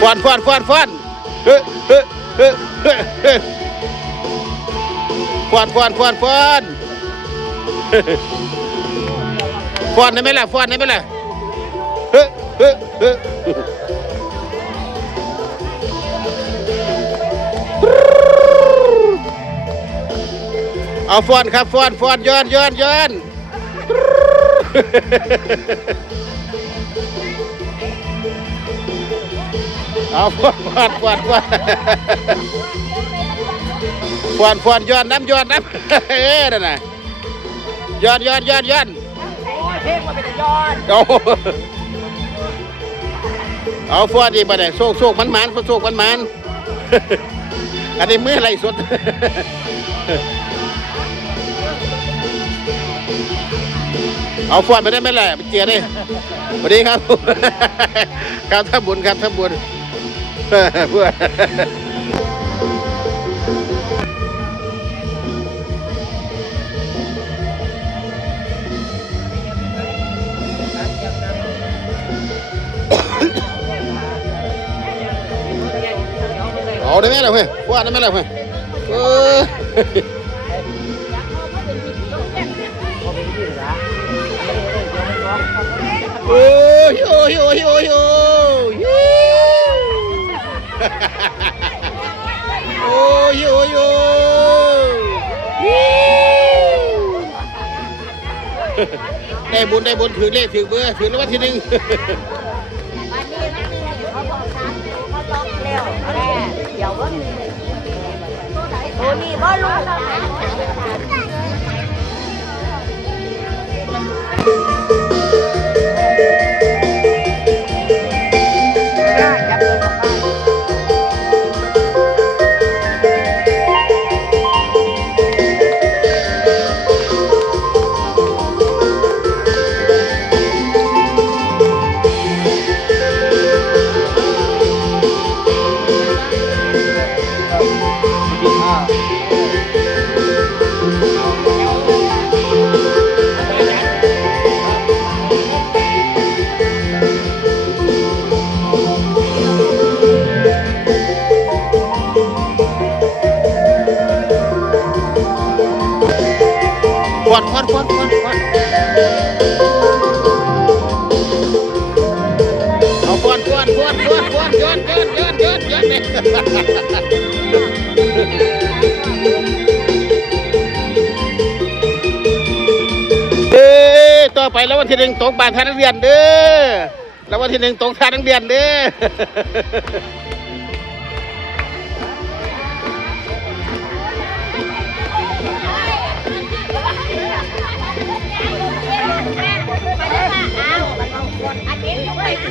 ฟอนฟอนฟอนฟอนเฮ้เฮ้เฮ้เฮ้เฮ้ฟอนฟอนฟอนฟอนฟอนได้ไหมล่ะฟอนได้ไหมล่ะเฮ้เฮ้เฮ้ เอาฟอนครับฟอนฟอนย้อนย้อนย้อนเอาฟอนฟอนฟอนฟอนฟอนฟอนย้อนน้ำย้อนน้ำเอ้นั่นน่ะย้อนย้อนย้อนย้อนเพลงมาเป็นยอดเอาเอาฟอนดีบ่ได้โซกโซกมันมันโซกมันมันอันนี้มืออะไรสด เอาฟอนไปได้ไหมล่ะไปเจียได้สวัสดีครับ ครับท่านบุญครับท่านบุญเพื่อเอาได้ไหมล่ะเพื่อนฟอนได้ไหมล่ะเพื่อน ยโอ้ยโอ้ยโอ้ยโอ้ยโอ้ยโอ้ยโอ้ยได้บุญได้บุญถือเลขถือเบอร์ถือรางวัลที่หนึ่งวันนี้วันนี้เขาบอกนะเขาล็อกแล้วแม่เดี๋ยวว่ามีโอ้นี่บ่รู้จับ วันที่หนึ่งตกบานทานักเรียนเด้อแล้ววันที่หนึ่งตกทานักเรียนเด้ออันนี้อยู่ไปเ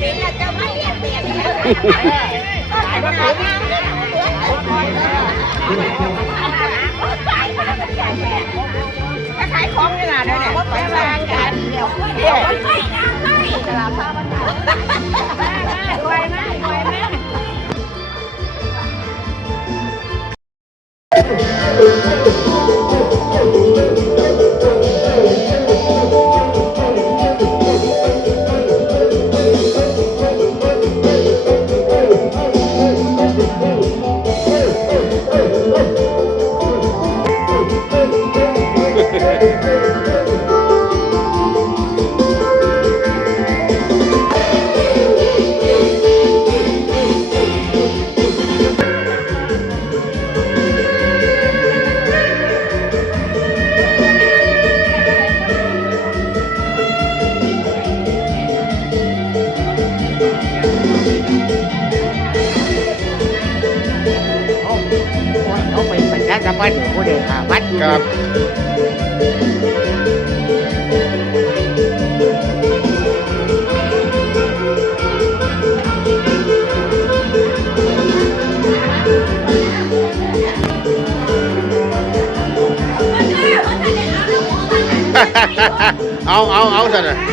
ขายของนี่นะเนี่ยไปแรงกันเดี๋ยวเดี๋ยวไม่ไม่ตลาดผ้ามันรวยมากรวยมาก ค่ะวัดอยู่ครับเอาเอาเอาซะนะ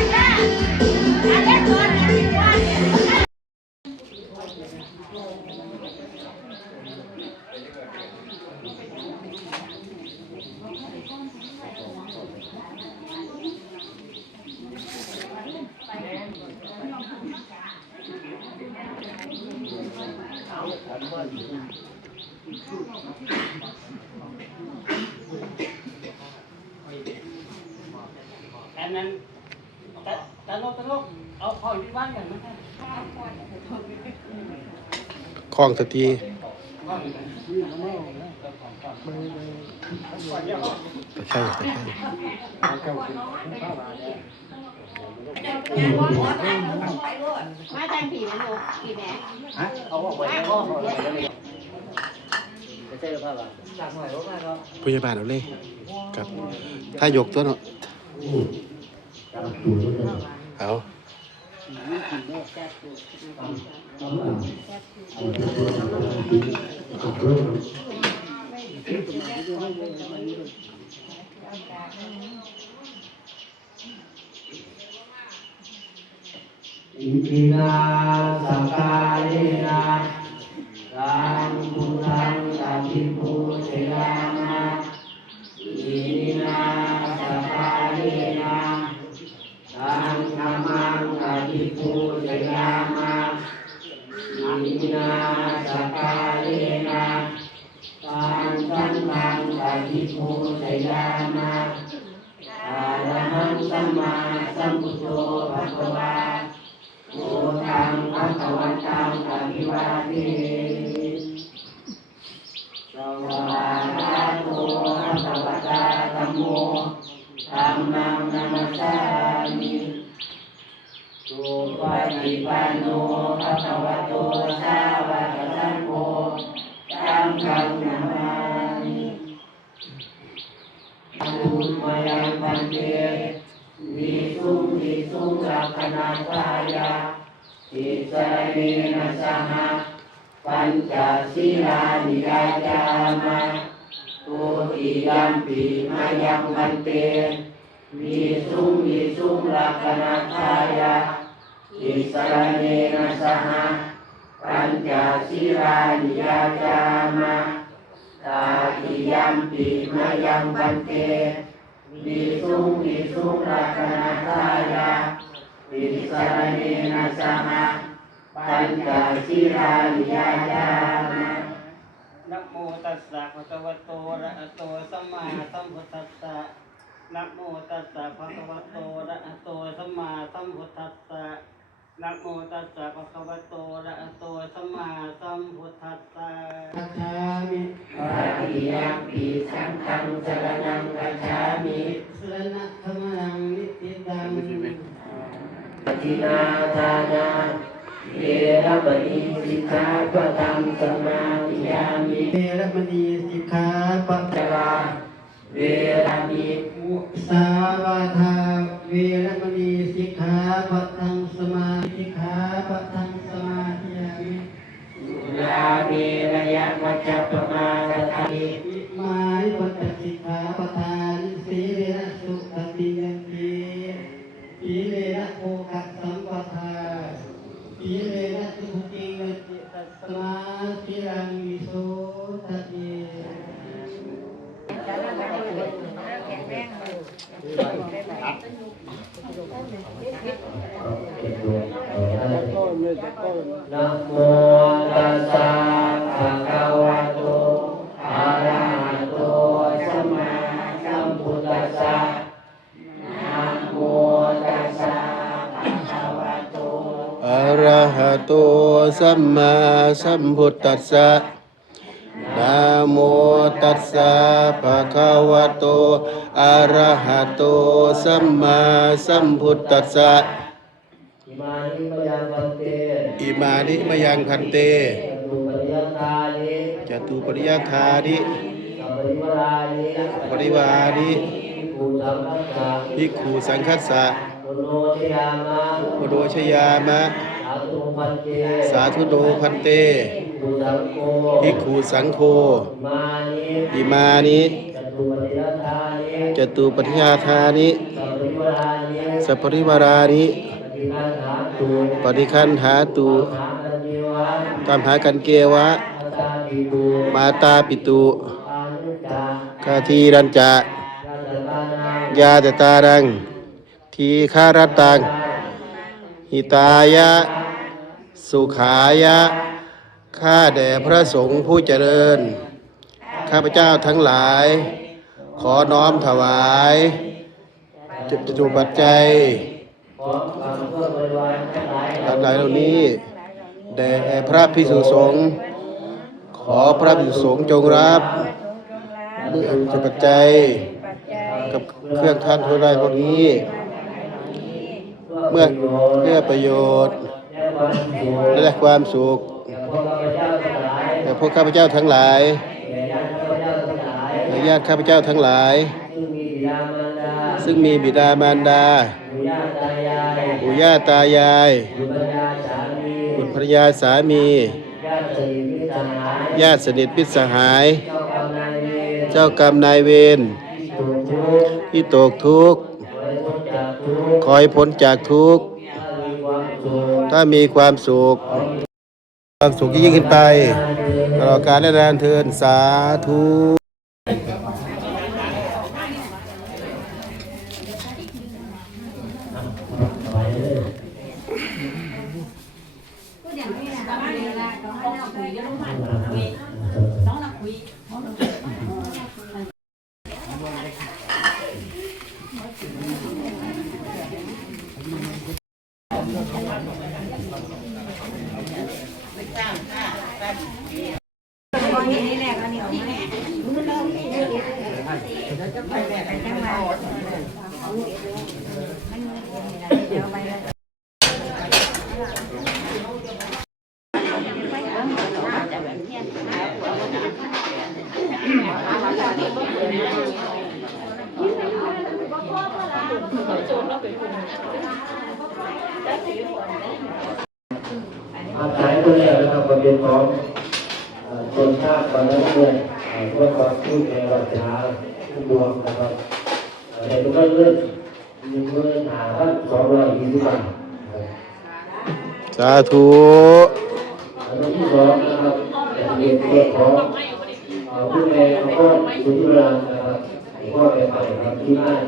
นนั้นตะตลกตลกเอาเข้าที่บ้านกันไหมคล้องสตีเข้าอยู่กันตะไคร้ตะไคร้มาทันทีนะลูกกี่แม่ฮะเอาออกไปเอาออกไปจะเจอภาพอะจากหน่อยว่ามาก็พยาบาลเอาเลยครับ ถ้ายกตัวเนาะ เอาอิตินาสังกาเลนะรังพุ สั สระเนนะสหะปัญจศีลานิยาจามะตุติยัมปีมายังมันเตวิสุงวิสุงลักขณาตายาอิสระเนนะสหะปัญจศีลานิยาจามะตาติยัมปีมายังมันเตวิสุงวิสุงรัตนาทายาวิสารเนนะสหะ ปัญจศีลานิยาจามะนะโมตัสสะภะคะวะโตอะระหะโตสัมมาสัมพุทธัสสะนะโมตัสสะภะคะวะโตอะระหะโตสัมมาสัมพุทธัสสะนะโมตัสสะภะคะวะโตอะระหะโตสัมมาสัมพุทธัสสะกัจฉามิปาติยัมปิสังฆังสรณังกัจฉามิสรณะธรรมังนิติตังปฏินาทานา เวรมณีสิกขาปะทังสมาธิยามิเวรมณีสิกขาปะจลาเวรามิมุสาวาทาเวรมณีสิกขาปะทังสมาธิสิกขาปะทังสมาธิยามิยาเมระยะมัจจปมา โตสัมมาสัมพุทธัสสะนะโมตัสสะภะคะวะโตอะระหะโตสัมมาสัมพุทธัสสะอิมานิมยังพันเตอิมานิมยังพันเตตุปริยัตานิจตุปริยธานิสัพปริวารานิปริวานิภูสังฆสสะภิกขุสังคัสสะโนโนชยามะโอโดชยามะ สาธุพันเตสาธุโดพันเตภูสังโฆภิกขุสังโฆมานิอิมานิจตุปริยัตานิจตุปริยธานิสัพปริวารานิสัพปริวารานิปฏิคันหาตุปฏิคันหาตุหากันเยวะตามหากันเกวะอาตาติตูมาตาปิตุปานุจจาคาทีรันจะราชกานายาตตารัง ทีฆารตังหิตายะ สุขายะ ข้าแด่พระสงฆ์ผู้เจริญ ข้าพเจ้าทั้งหลาย ขอน้อมถวายจตุปัจจัยขอความเพื่อบริวารทั้งหลายเหล่านี้ แด่พระภิกษุสงฆ์ขอพระภิกษุสงฆ์จงรับจตุปัจจัยกับเครื่องท่านทุรายพวกนี้ เมื่อเพื่อประโยชน์ และละความสุขแก่พวกข้าพเจ้าทั้งหลายญาติข้าพเจ้าทั้งหลาย ซึ่งมีบิดามารดาปู่ย่าตายายบุตรภรยาสามี ญาติสนิทพิตสหาย เจ้ากรรมนายเวรที่ตกทุกข์คอยพ้นจากทุกข์ ถ้ามีความสุข ความสุขยิ่งขึ้นไปตลอดกาลและนานเทินสาธุ เดี๋ยวจะไปเลยเดี๋ยวไป นะครับเอ่อแต่ทุกคนเลื่อนมีเงินหาท่านสองร้อยยี่สิบบาทสาธุอันที่สองนะครับเรียนเรื่องของเอ่อผู้แม่ของพ่อสุธิรนะครับพ่อแม่ไปครับที่บ้าน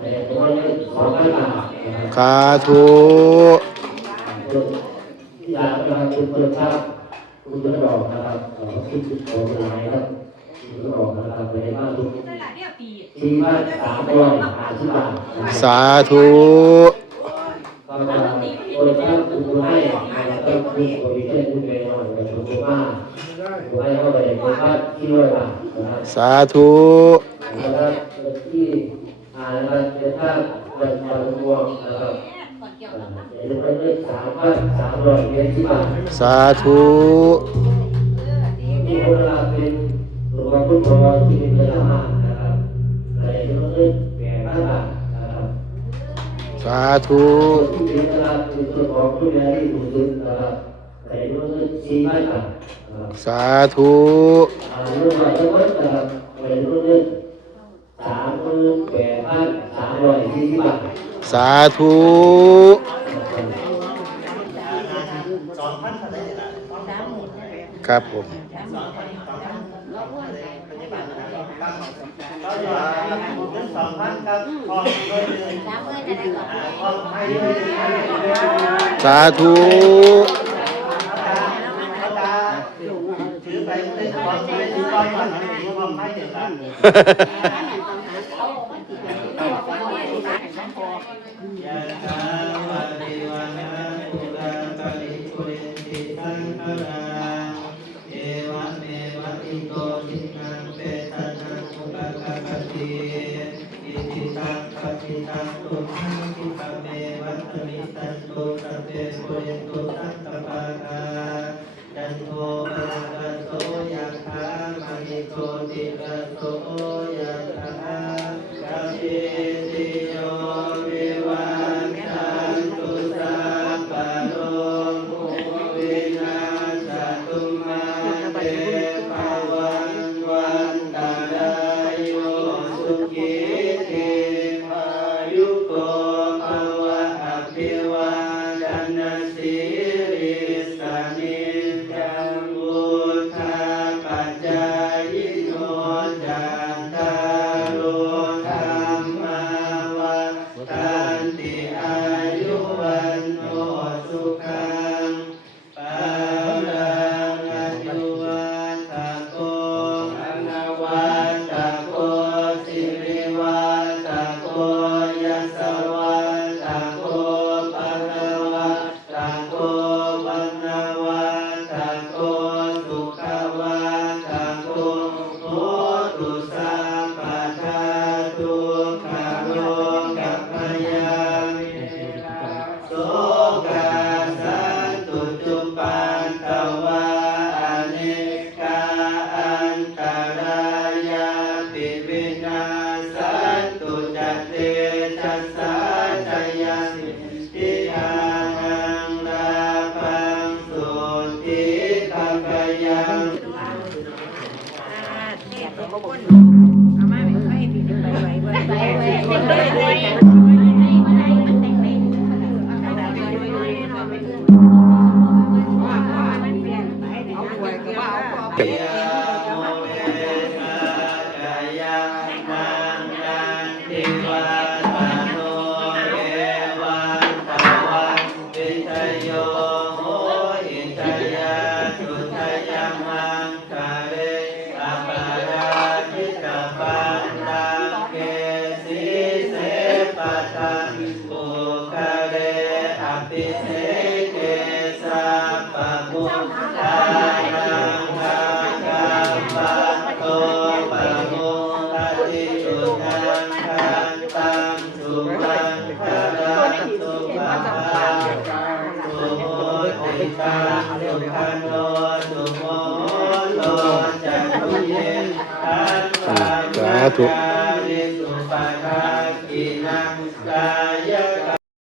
แต่ทุกคนเลื่อนสองพันบาทสาธุที่อยากนะครับคุณเปิดภาพคุณจะบอกนะครับเอ่อคิดของหลายครับคุณจะบอกนะครับไปในบ้านทุก สามร้อยห้าสิบบาทสาธุก็จะโอนภาพคุณให้นะครับก็คือโปรดิเซอร์คุณไปหน่อยกับคุณมาคุณให้เข้าไปในภาพที่ร้อยบาทนะครับสาธุแล้วก็ที่อ่านนะครับเป็นภาเป็นวันรวมนะครับสาธุมีเวลาเป็นหลวงพ่อพุทธที่เป็นพระธรรม สาธุสาธุสาธุครับผม องนี้แก่พระบาทนะครับสาธุที่เป็นเวลาเป็นตัวของผู้ใหญ่ที่สูงสุดนะครับในเรื่องนี้สี่พันบาทอ่าเรื่องอะไรทั้งหมดนะครับในเรื่องนี้สามหมื่นแปดพันสามร้อยสี่สิบบาทสาธุครับผมสองพันครับพอเงินสามหมื่นจะได้ก่อนพอให้เงินสาธุถือไปไม่พอไม่ถือไปมันถือพอไม่ไดี๋ยวละ Thank you. ตังปุคเรอภิเสเกสัพพะมุตตานังคาคัมปะโตปะโมตติตุนังคันตังสุตังคารังสุปะปังสุโหติตังสุขันโนสุโมโลจันตุเยอันตัง Gracias.